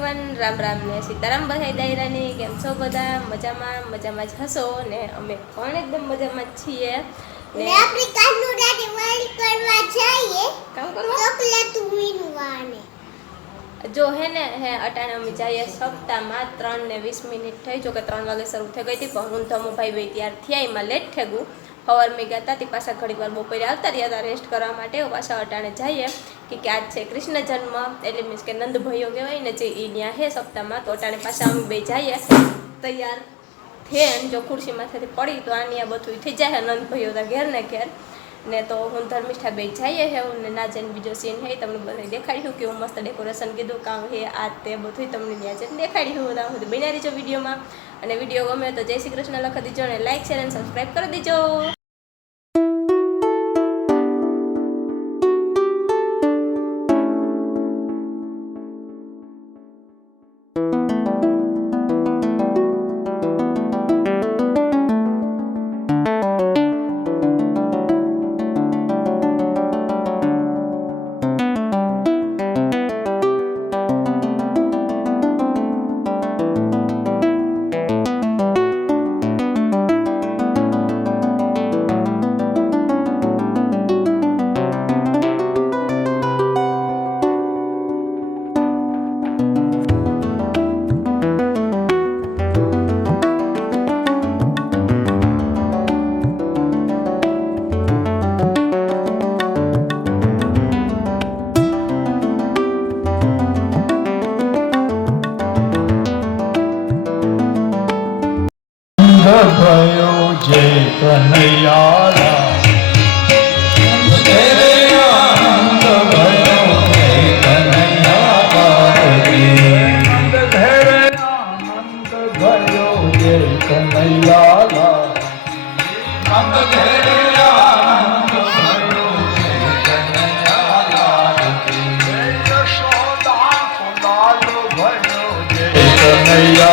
Everyone, Ram Ram ને સીતારામ બધાય દાયરાની. કેમ છો બધા? મજામાં જ હશો ને? અમે પણ એકદમ મજામાં જ છીએ ને આપણે કાલનું રાતે વાળી કરવા જઈએ કામ કરવા ચોકલેટ વીણવાને. જો હે ને અટાણે અમે જઈએ સપ્તાહમાં 3:20 થઈ. જો કે 3 વાગે શરૂ થઈ ગઈ હતી, પણ હું ધમુ ભાઈ ભાઈ ત્યાર થયા એમાં લેટ થઈ ગયું. સવાર મેં ગયા હતા તે પાછા ઘડીક વાર બપોરે આવતા રહ્યા હતા રેસ્ટ કરવા માટે. પાછા અટાણે જઈએ કે આજ છે કૃષ્ણ જન્મ, એટલે મીન્સ કે નંદ ભાઈઓ કહેવાય ને જે એ ત્યાં હે સપ્તાહમાં. તો અટાણે પાછા અમે બે જઈએ તૈયાર થઈને. જો ખુરશીમાંથી પડી તો આની આ બધું થઈ જાય નંદ ભાઈઓ હતા ઘેર ને ઘેર ને. તો હું ધર્મિષ્ઠા બે જઈએ હે ને ના જઈને બીજો સીન હે તમને બધે દેખાડીશું કેવું મસ્ત ડેકોરેશન કીધું કામ હે આ તે બધું તમને ત્યાં જઈને દેખાડીશું. ત્યાં સુધી બન્યા રહીજો વિડીયોમાં. અને વિડીયો ગમે તો જય શ્રી કૃષ્ણ લખી દીજો અને લાઈક શેર અને સબસ્ક્રાઈબ કરી દીજો. भयो जय कन्हैया तेरे आनंद भयो जय कन्हैया नंद तेरे आनंद भयो जय कन्हैया नंद तेरे आनंद भयो जय कन्हैया यशोदा कुलाल भयो जय कन्हैया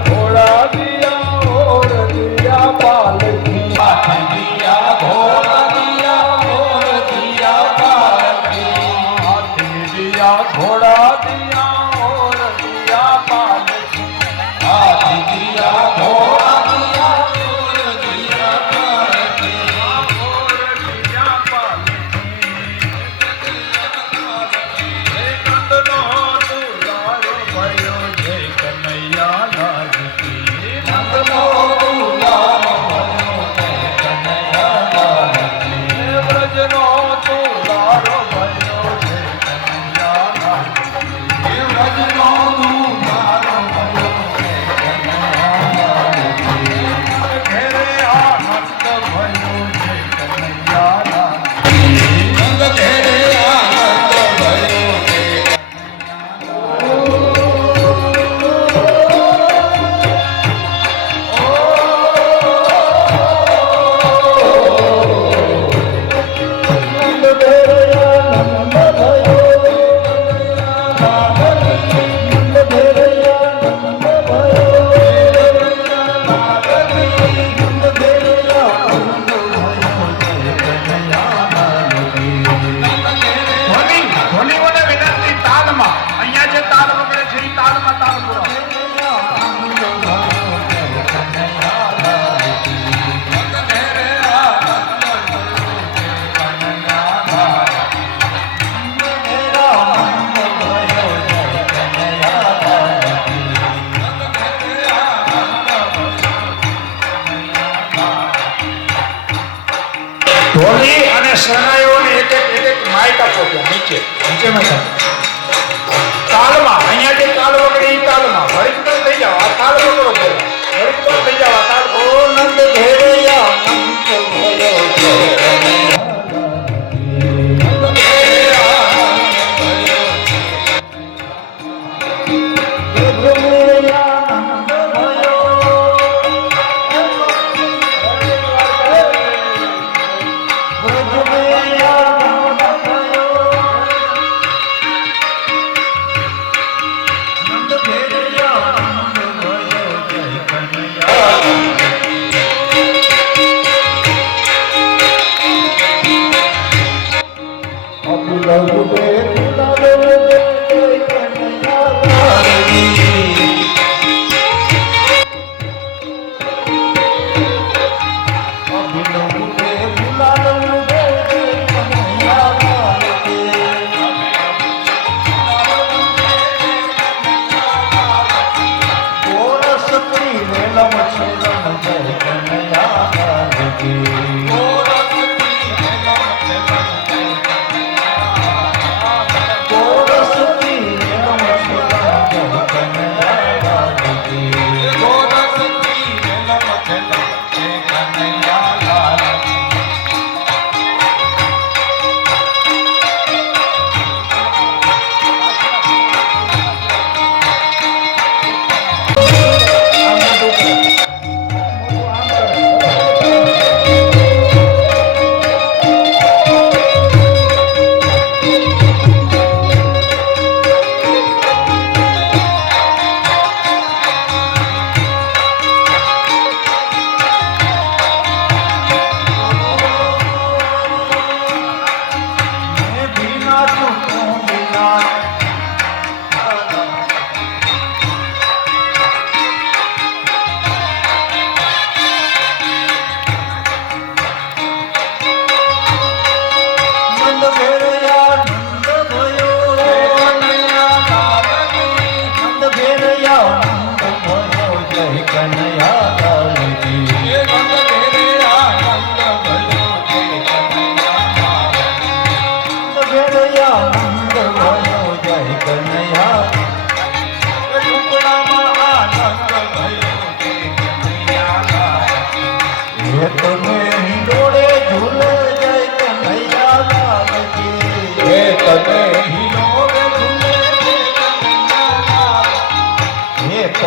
ઘોડા દિયા ઓર દિયા પાલકી હાથી દિયા ઘોડા દિયા ઓર દિયા પાલકી હાથી દિયા ઘોડા દિયા ઓર દિયા પાલકી હાથી દિયા ઘોડા દિયા ઓર દિયા પાલકી ઓર દિયા પાલકી હે કંદનો દુલારો ભયો જય કનૈયા લાલ કી કંદનો દુલારો ભયો જય કનૈયા લાલ કી હે વ્રજનો દુલારો ભયો જય કનૈયા લાલ કી હે વ્રજનો દુલારો ભયો જય કનૈયા લાલ કી ઘેરે આનંદ ભયો જય કનૈયા લાલ કી નંદ ઘેરે આનંદ ભયો જય ધ્વનિઓને વિનંતી તાલમાં અહીંયા જે તાલ વગેરે છે એ તાલમાં તાલ પૂરો ઢોલી અને શરણાઈઓને એક એક માઇક આપો ત્યાં નીચે માઇક તાલમાં અહીંયા જે તાલ વગેરે એ તાલમાં હરિકૃષ્ણ થઈ જાવ આ તાલ વગેરે પહેલા હરિકૃષ્ણ થઈ જાવ આ તાલ ઓ નંદ ઘેરૈયા નંદ ભયો જય કનૈયા નંદ ઘેરૈયા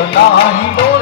नाही